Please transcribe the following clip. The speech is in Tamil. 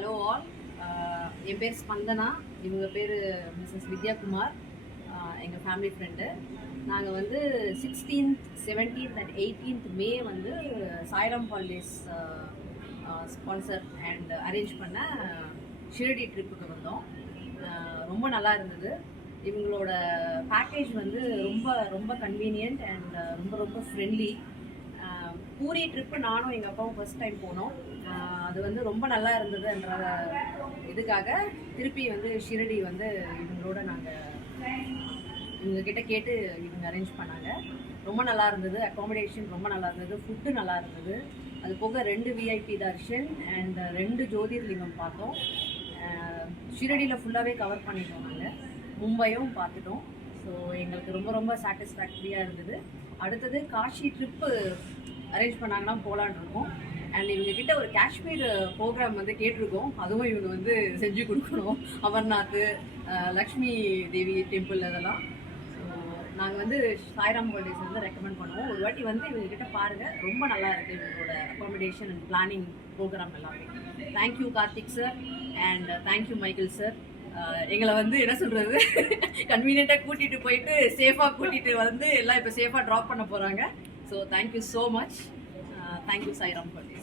Hello all. என் பேர் ஸ்பந்தனா, இவங்க பேர் மிஸ்ஸஸ் வித்யாகுமார், எங்கள் ஃபேமிலி ஃப்ரெண்டு. நாங்கள் வந்து 16th, 17th அண்ட் 18th மே வந்து Sairam holidays sponsor and arrange பண்ண ஷிரடி ட்ரிப்புக்கு வந்தோம். ரொம்ப நல்லா இருந்தது. இவங்களோட பேக்கேஜ் வந்து ரொம்ப ரொம்ப கன்வீனியன்ட் அண்ட் ரொம்ப ரொம்ப ஃப்ரெண்ட்லி. பூரி ட்ரிப்பு நானும் எங்கள் அப்பாவும் ஃபர்ஸ்ட் டைம் போனோம். அது வந்து ரொம்ப நல்லா இருந்ததுன்ற இதுக்காக திருப்பி வந்து ஷிரடி வந்து இவங்களோட நாங்கள் இவங்கக்கிட்ட கேட்டு இவங்க அரேஞ்ச் பண்ணாங்க. ரொம்ப நல்லா இருந்தது. அக்காமடேஷன் ரொம்ப நல்லா இருந்தது. ஃபுட்டு நல்லா இருந்தது. அது போக 2 விஐபி தர்ஷன் அண்ட் 2 ஜோதிர்லிங்கம் பார்த்தோம். ஷிரடியில் ஃபுல்லாகவே கவர் பண்ணிட்டோம். நாங்கள் மும்பையும் பார்த்துட்டோம். ஸோ எங்களுக்கு ரொம்ப ரொம்ப சாட்டிஸ்ஃபேக்டரியாக இருந்தது. அடுத்தது காஷி ட்ரிப்பு அரேஞ்ச் பண்ணாங்கன்னா போகலான் இருக்கோம். அண்ட் இவங்ககிட்ட ஒரு காஷ்மீர் ப்ரோக்ராம் வந்து கேட்டிருக்கோம். அதுவும் இவங்க வந்து செஞ்சு கொடுக்கணும். அமர்நாத், லக்ஷ்மி தேவி டெம்பிள் அதெல்லாம். ஸோ நாங்கள் வந்து சாய்ராம் ஹாலிடேஸ் வந்து ரெக்கமெண்ட் பண்ணுவோம். ஒரு வாட்டி வந்து இவங்ககிட்ட பாருங்கள். ரொம்ப நல்லா இருக்குது இவங்களோட அக்காமடேஷன் அண்ட் பிளானிங் ப்ரோக்ராம் எல்லாமே. Thank you Karthik sir and thank you Michael sir. எங்களை வந்து என்ன சொல்கிறது, கன்வீனியண்ட்டாக கூட்டிகிட்டு போயிட்டு சேஃபாக கூட்டிகிட்டு வந்து எல்லாம் இப்போ சேஃபாக ட்ராப் பண்ண போகிறாங்க. So thank you so much. Thank you Sairam holidays.